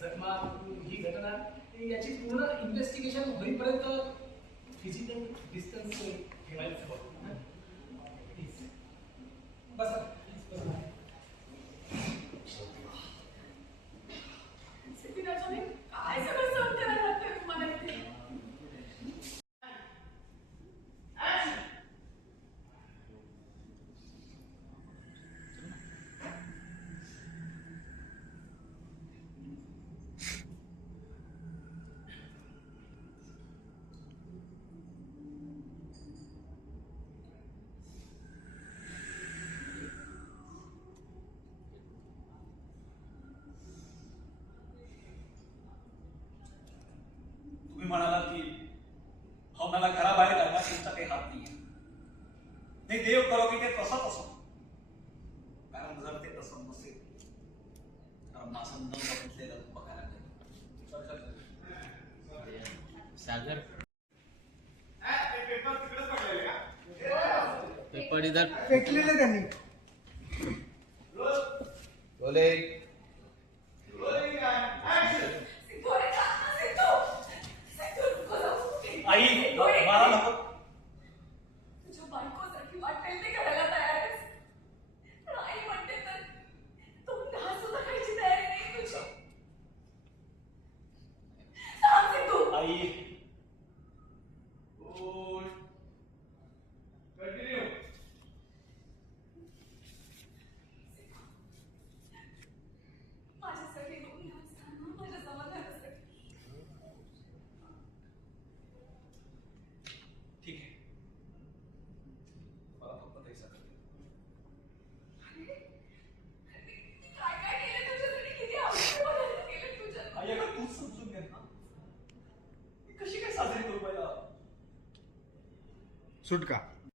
जखमा ही घटना याची पूर्ण इन्व्हेस्टिगेशन होईपर्यंत फिजिकल डिस्टन्स ठेवायचं हवं. प्लीज बसा, प्लीज बसा. काय सगळं सहन करायला लागतंय तुम्हाला इथे? तुम्ही म्हणालात की भावनाला घराबाहेर काढण्यात तुमचा काही हात नाही. नाही, देव करो की ते तसंच असो. कारण जर ते तसं नसेल तर माझं न बघितलेलं बघायला नाही. सागर पेपर तिकडेच पडलेले का? पेपर इधर फेकलेलं त्यांनी. बोले सिद्धू, अरे थांब ना, सिद्धू. सिद्धू, नको जाऊ. आई मला नको. तुझ्या बायकोसाठी वाटेल ते करायला तयार आहेस. पण आई म्हणते तर तोंडात सुद्धा खायची तयारी नाही तुझी. थांब सिद्धू. आई गुड कंटिन्यू. माझ्यासाठी दोन घास खा ना, माझ्या समाधानासाठी. ठीक आहे. मला फक्त पैसा कमी. अरे, मी काय काय केलं तुझ्यासाठी, किती आवडीचे पदार्थ केले तुझ्यासाठी. आई अगं तूच समजून घे ना. मी कशी काय साजरी करू पहिला? सुटका.